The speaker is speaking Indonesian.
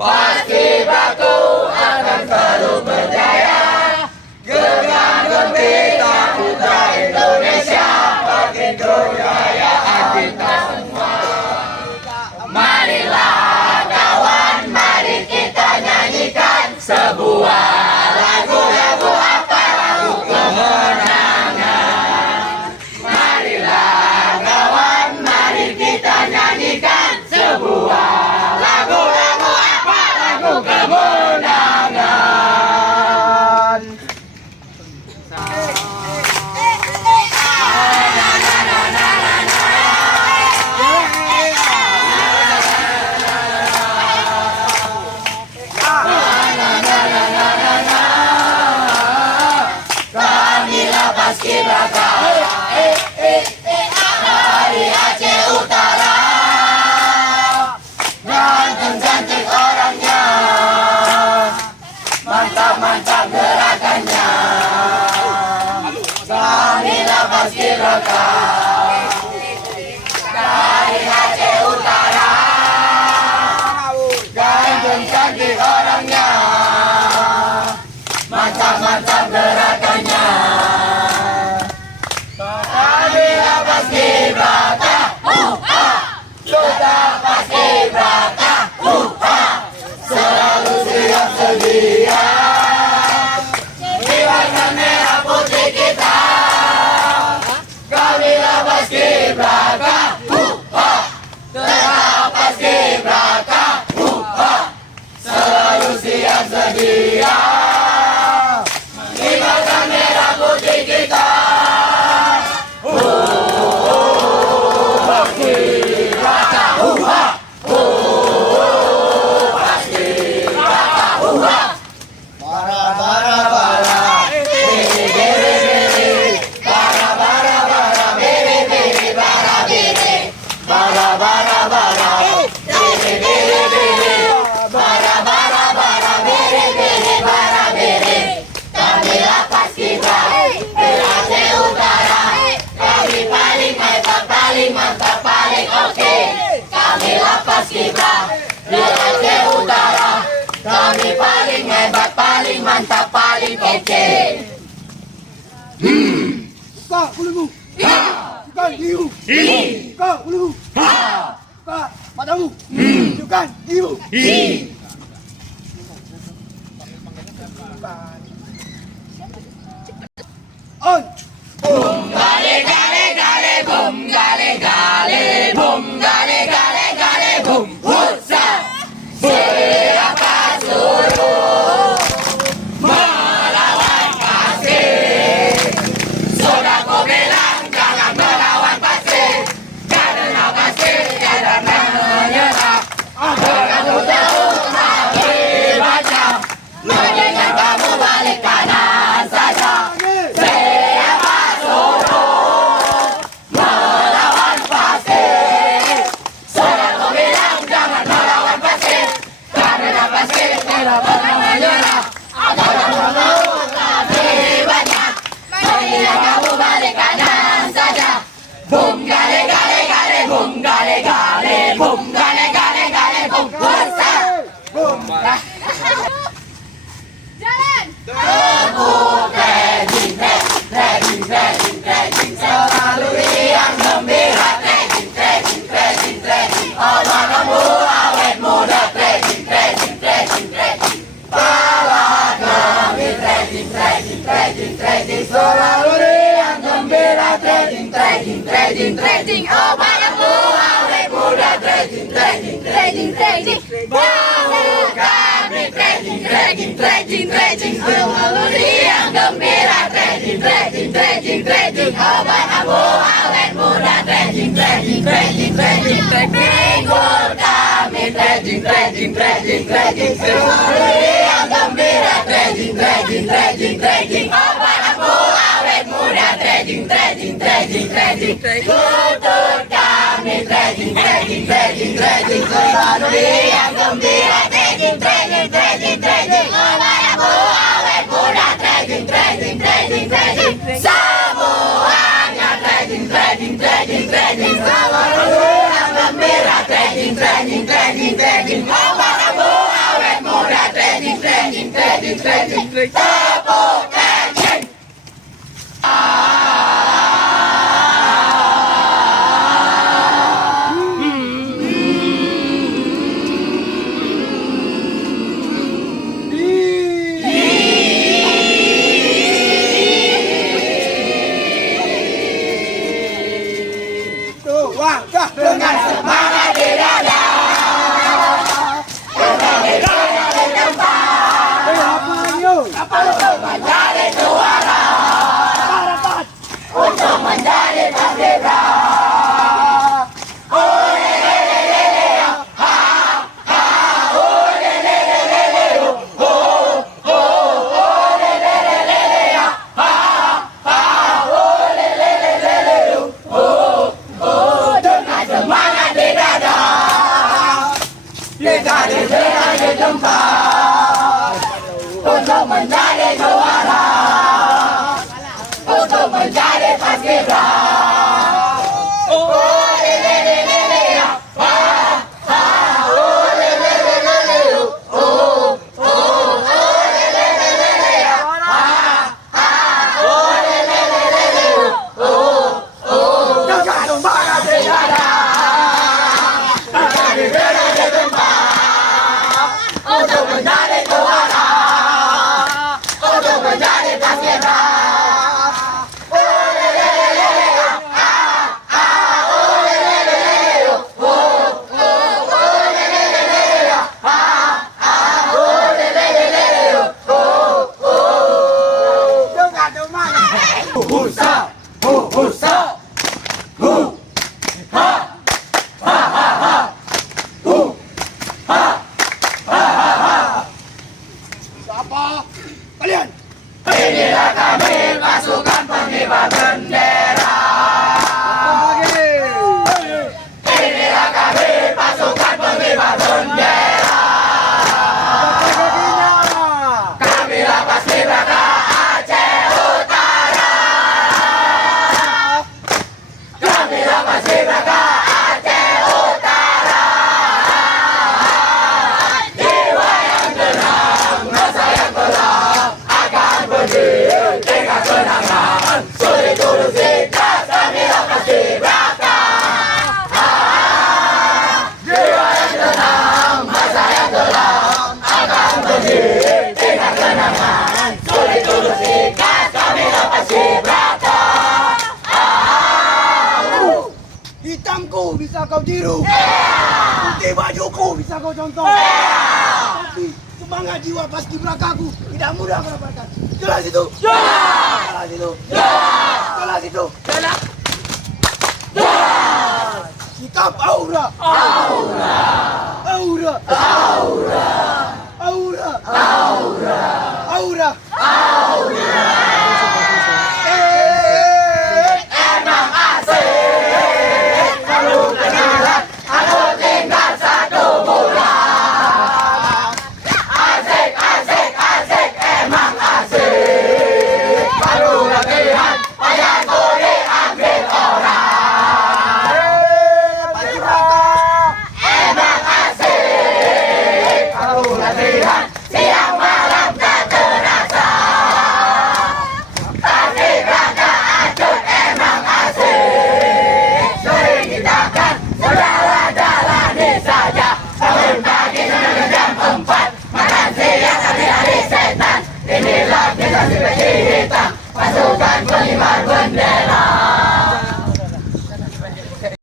Paskibraku akan selalu berjaya. Genggam gempita putra Indonesia, makin kejayaan kita semua. Marilah kawan, mari kita nyanyikan sebuah lagu-lagu apa lagu kemenangan. Marilah kawan, mari kita nyanyikan sebuah lagu-lagu apa lagu kemenangan. Kamilah Paskibraka dari Aceh Utara, ganteng-ganteng orangnya, mantap-mantap gerakannya. Kamilah Paskibraka dari Aceh Utara, ganteng-ganteng orangnya, mantap-mantap gerakannya. Kamilah Paskibraka, sudah Paskibraka, selalu siap sedia. Di warna merah putih kita, Kamilah Paskibraka, tetap Paskibraka, selalu siap sedia. Di warna merah putih kita, Paskibraka, Paskibraka, bara bara bara, biri biri biri, bara bara bara, biri biri bara biri, bara bara bara, biri biri biri, bara bara bara, biri biri bara biri. Kamilah Paskibraka dari Aceh Utara, kami paling hebat, paling mantap, paling oke. Kamilah Paskibraka dari Aceh Utara, kami paling hebat, paling mantap, paling oke. Suka bulumu, suka ibu, suka bulumu, suka padamu, suka ibu. On. Bum gale gale gale bum gale gale bum gale gale gale bum hutsa. Siapa suruh melawan pasir? Sudah ku bilang jangan melawan pasir, karena pasir tidak menyerah. Kamu tahu akibatnya, mendingan kamu balik kanan saja. Siapa suruh melawan pasir? Sudah ku bilang jangan melawan pasir, karena pasir tidak pernah menyerah. Kamu tahu akibatnya, mendingan kamu balik kanan saja. Bum gale gale gale bum gale gale bum gale gale gale bum besar. Jalan. Tepuk rejing rejing rejing rejing, selalu riang gembira rejing rejing rejing rejing. Abang kamu awet muda rejing rejing rejing rejing. Pala kami rejing rejing rejing rejing, selalu riang gembira rejing rejing rejing rejing. Abang kamu awet muda rejing rejing rejing rejing. Bau kami rejing rejing rejing rejing, selalu riang gembira rejing rejing rejing rejing. Abang kamu awet muda rejing rejing rejing rejing. Ikut kami rejing rejing rejing rejing, selalu riang gembira rejing rejing rejing rejing. Abang kamu awet muda rejing rejing rejing rejing. Ikut kami rejing rejing rejing rejing, selalu riang gembira rejing rejing rejing rejing. Abang kamu awet muda rejing rejing rejing rejing. Semuanya rejing rejing rejing rejing, selalu riang gembira rejing rejing rejing rejing. Abang kamu tepuk tangan. Dengan semangat di dada, untuk menjadi juara, untuk menjadi paskibra. Semangat di dada, kita disegar di tempat untuk menjadi juara, untuk menjadi paskibra. Untuk menjadi juara, untuk menjadi paskibra. Siapa kalian? Inilah kami pasukan pengibar bendera. Inilah kami pasukan pengibar bendera. Kamilah paskibraka Aceh Utara. Kamilah paskibraka Aceh Utara. Jiwa yang tenang, rasa yang gelap akan berdiri dengan kenangan. Sulit tulus ikhlas, kamilah paskibraka. Jiwa yang tenang, rasa yang gelap akan berdiri dengan kenangan. Sulit tulus ikhlas, kamilah paskibraka. Hitamku bisa kau tiru, putih bajuku bisa kau contoh. Tapi semangat jiwa paskibrakaku tidak mudah kau dapatkan. Jelas itu? Jelas itu? Jelas itu? Hitam aura. Aura. Aura. Aura. Aura. Aura. Aura. Aura. Emang asik, kalau kenalan aku tinggal 1 bulan. Asik, asik, asik, emang asik. Baru latihan, payahku diambil orang. Emang asik, kalau latihan siang malam tak terasa. Paskibraka Aceh emang asik. Sering kita kan saudara jalani saja. Bangun pagi sampai jam 4, makan siang sampai hari setan. Inilah kita si hitam, pasukan pengibar bendera.